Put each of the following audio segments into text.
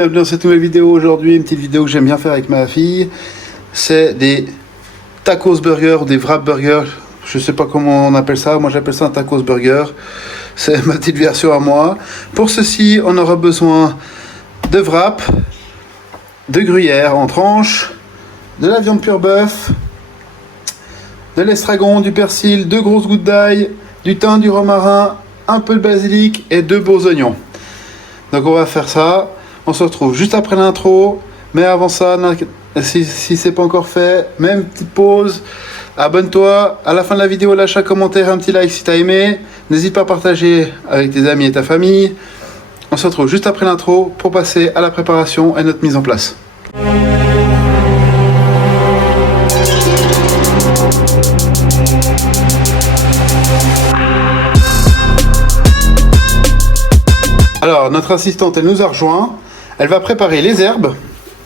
bienvenue dans cette nouvelle vidéo. Aujourd'hui, une petite vidéo que j'aime bien faire avec ma fille. C'est des tacos burgers ou des wrap burgers. Je sais pas comment on appelle ça. Moi, j'appelle ça un tacos burger. C'est ma petite version à moi. Pour ceci, on aura besoin de wrap, de gruyère en tranches, de la viande pure bœuf, de l'estragon, du persil, 2 grosses gouttes d'ail, du thym, du romarin, un peu de basilic et 2 beaux oignons. Donc on va faire ça. On se retrouve juste après l'intro. Mais avant ça, si c'est pas encore fait, même petite pause. Abonne-toi. À la fin de la vidéo, lâche un commentaire, un petit like si t'as aimé. N'hésite pas à partager avec tes amis et ta famille. On se retrouve juste après l'intro pour passer à la préparation et notre mise en place. Alors, notre assistante, elle nous a rejoint. Elle va préparer les herbes.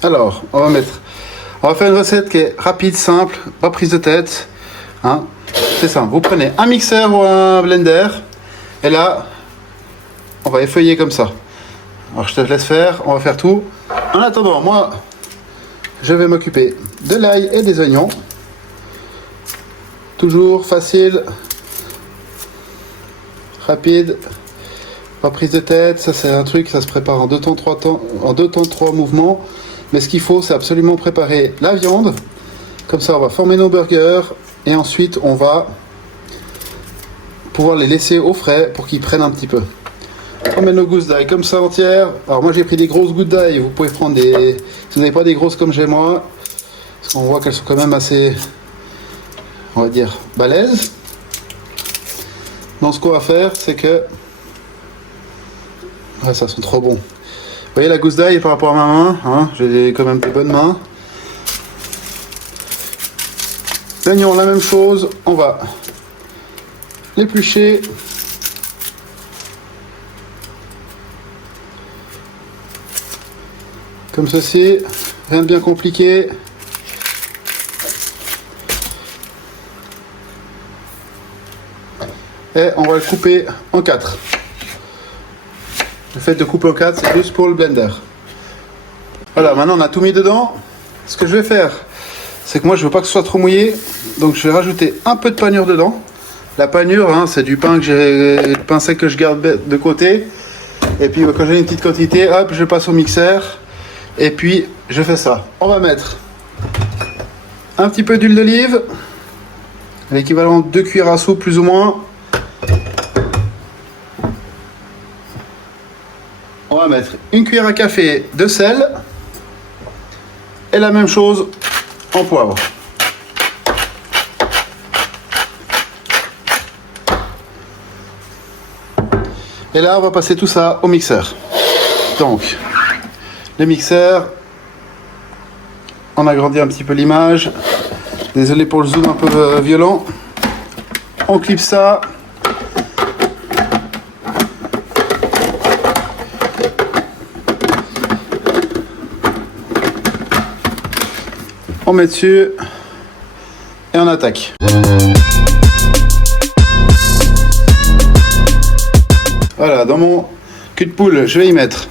Alors, on va faire une recette qui est rapide, simple, pas prise de tête. Hein. C'est simple. Vous prenez un mixeur ou un blender. Et là, on va effeuiller comme ça. Alors, je te laisse faire. On va faire tout. En attendant, moi, je vais m'occuper de l'ail et des oignons. Toujours facile, rapide. Pas prise de tête, ça c'est un truc, ça se prépare en 2 temps, 3 mouvements. Mais ce qu'il faut, c'est absolument préparer la viande. Comme ça, on va former nos burgers. Et ensuite, on va pouvoir les laisser au frais pour qu'ils prennent un petit peu. On met nos gousses d'ail comme ça entières. Alors moi, j'ai pris des grosses gouttes d'ail. Vous pouvez prendre des... Si vous n'avez pas des grosses comme j'ai moi, parce qu'on voit qu'elles sont quand même assez, on va dire, balèzes. Donc ce qu'on va faire, c'est que... Ah, ça sent trop bon. Vous voyez la gousse d'ail par rapport à ma main, hein, j'ai quand même des bonnes mains. L'oignon, la même chose. On va l'éplucher. Comme ceci. Rien de bien compliqué. Et on va le couper en 4. Le fait de couper en 4, c'est juste pour le blender. Voilà, maintenant on a tout mis dedans. Ce que je vais faire, c'est que moi je veux pas que ce soit trop mouillé. Donc je vais rajouter un peu de panure dedans. La panure, hein, c'est du pain le pain sec que je garde de côté. Et puis quand j'ai une petite quantité, hop, je passe au mixeur. Et puis je fais ça. On va mettre un petit peu d'huile d'olive. L'équivalent de 2 cuillères à soupe plus ou moins. On va mettre une cuillère à café de sel et la même chose en poivre. Et là, on va passer tout ça au mixeur. Donc, le mixeur, on agrandit un petit peu l'image. Désolé pour le zoom un peu violent. On clipse ça. On met dessus et on attaque. Voilà, dans mon cul de poule, je vais y mettre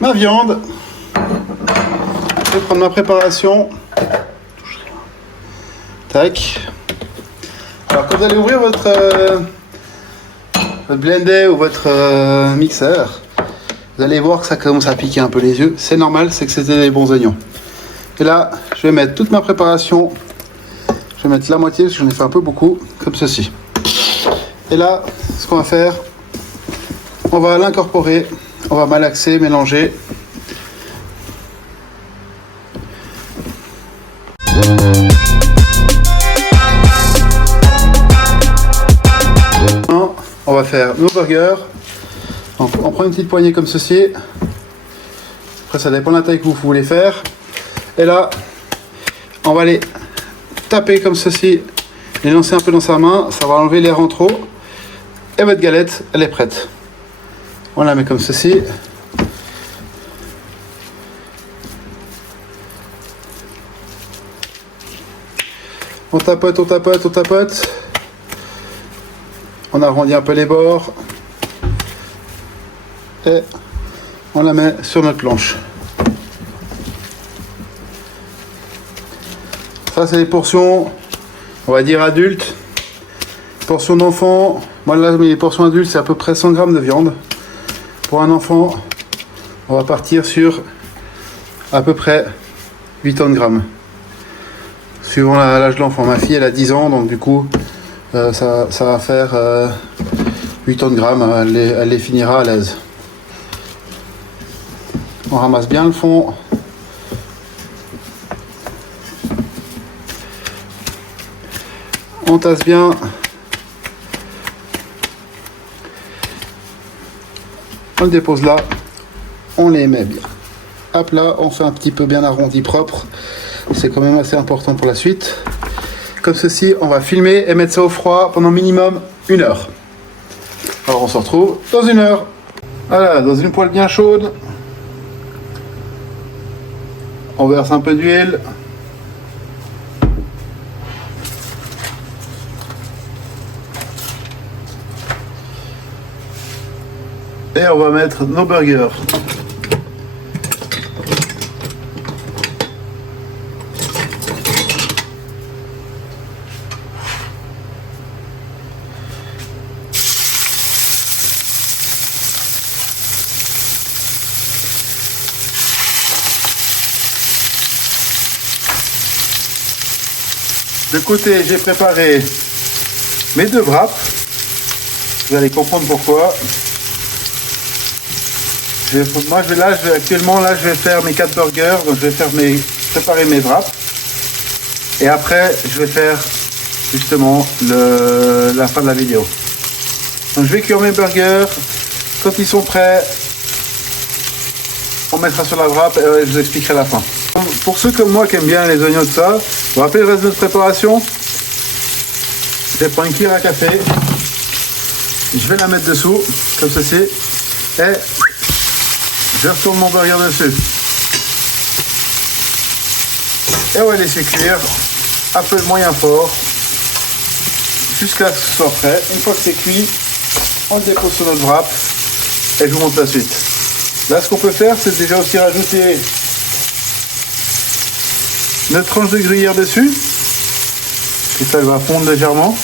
ma viande. Je vais prendre ma préparation. Tac. Alors quand vous allez ouvrir votre blender ou votre mixeur, vous allez voir que ça commence à piquer un peu les yeux. C'est normal, c'est que c'était des bons oignons. Et là, je vais mettre toute ma préparation. Je vais mettre la moitié parce que j'en ai fait un peu beaucoup, comme ceci. Et là, ce qu'on va faire, on va l'incorporer, on va malaxer, mélanger. Maintenant, on va faire nos burgers. On prend une petite poignée comme ceci. Après, ça dépend de la taille que vous voulez faire. Et là, on va les taper comme ceci, les lancer un peu dans sa main, ça va enlever l'air en trop. Et votre galette, elle est prête. On la met comme ceci. On tapote, on tapote, on tapote. On arrondit un peu les bords. Et on la met sur notre planche. Ça c'est les portions, on va dire adultes. Portions d'enfants, moi là mes portions adultes c'est à peu près 100 grammes de viande. Pour un enfant, on va partir sur à peu près 80 grammes. Suivant l'âge de l'enfant. Ma fille elle a 10 ans, donc du coup ça va faire 80 grammes, elle les finira à l'aise. On ramasse bien le fond. On tasse bien. On le dépose là. On les met bien. Hop là, on fait un petit peu bien arrondi propre. C'est quand même assez important pour la suite. Comme ceci, on va filmer et mettre ça au froid pendant minimum 1 heure. Alors on se retrouve dans 1 heure. Voilà, dans une poêle bien chaude. On verse un peu d'huile. Et on va mettre nos burgers. De côté, j'ai préparé mes 2 wraps. Vous allez comprendre pourquoi. Actuellement, je vais faire mes 4 burgers. Donc, je vais préparer mes wraps. Et après, je vais faire justement la fin de la vidéo. Donc, je vais cuire mes burgers. Quand ils sont prêts, on mettra sur la wrap et je vous expliquerai la fin. Pour ceux comme moi qui aiment bien les oignons de ça, vous vous rappelez le reste de notre préparation? Je vais prendre une cuillère à café. Je vais la mettre dessous, comme ceci. Et je retourne mon burger dessus. Et on va laisser cuire un peu moyen fort jusqu'à ce que ce soit prêt. Une fois que c'est cuit, on le dépose sur notre wrap et je vous montre la suite. Là, ce qu'on peut faire, c'est déjà aussi rajouter notre tranche de gruyère dessus. Et ça va fondre légèrement.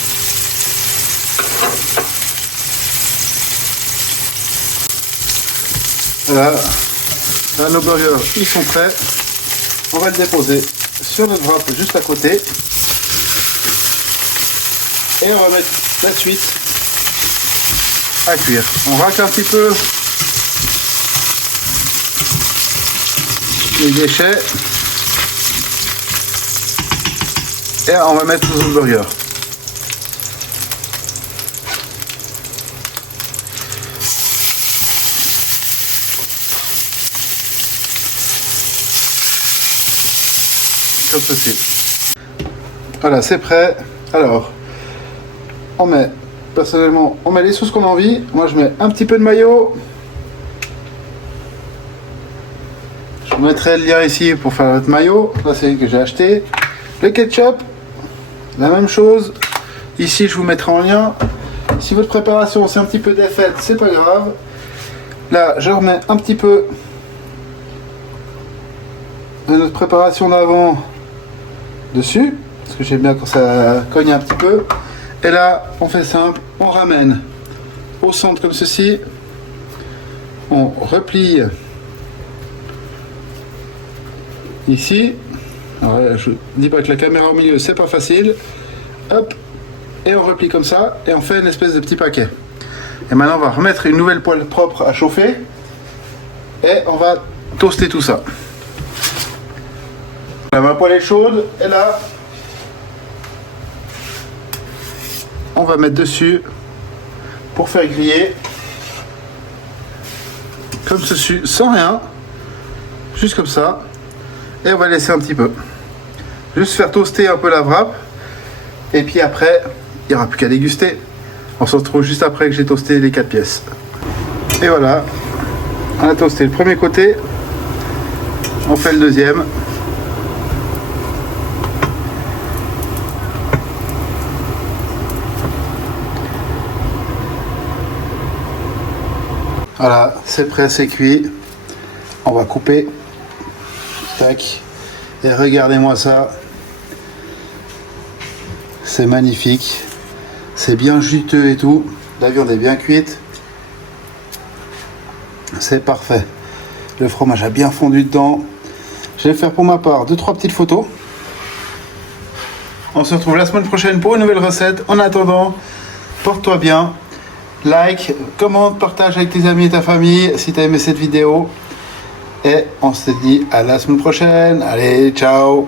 Voilà. Là, nos burgers, ils sont prêts. On va le déposer sur notre wrap juste à côté. Et on va mettre la suite à cuire. On racle un petit peu les déchets. Et on va mettre nos burgers. Comme ceci. Voilà, c'est prêt. Alors, personnellement, on met les sauces qu'on a envie. Moi, je mets un petit peu de mayo. Je vous mettrai le lien ici pour faire notre mayo. Là, c'est celui que j'ai acheté. Le ketchup, la même chose. Ici, je vous mettrai en lien. Si votre préparation, c'est un petit peu défaite, c'est pas grave. Là, je remets un petit peu de notre préparation d'avant dessus, parce que j'aime bien quand ça cogne un petit peu. Et là, on fait simple, on ramène au centre comme ceci, on replie ici. Alors, je dis pas que la caméra au milieu, c'est pas facile. Hop, et on replie comme ça, et on fait une espèce de petit paquet. Et maintenant, on va remettre une nouvelle poêle propre à chauffer, et on va toaster tout ça. Ma poêle est chaude et là on va mettre dessus pour faire griller comme ceci, sans rien, juste comme ça, et on va laisser un petit peu, juste faire toaster un peu la wrap, et puis après il n'y aura plus qu'à déguster. On se retrouve juste après que j'ai toasté les 4 pièces. Et voilà, on a toasté le premier côté, on fait le deuxième. Voilà, c'est prêt, c'est cuit. On va couper. Tac. Et regardez-moi ça. C'est magnifique. C'est bien juteux et tout. La viande est bien cuite. C'est parfait. Le fromage a bien fondu dedans. Je vais faire pour ma part 2-3 petites photos. On se retrouve la semaine prochaine pour une nouvelle recette. En attendant, porte-toi bien. Like, commente, partage avec tes amis et ta famille si tu as aimé cette vidéo. Et on se dit à la semaine prochaine. Allez, ciao!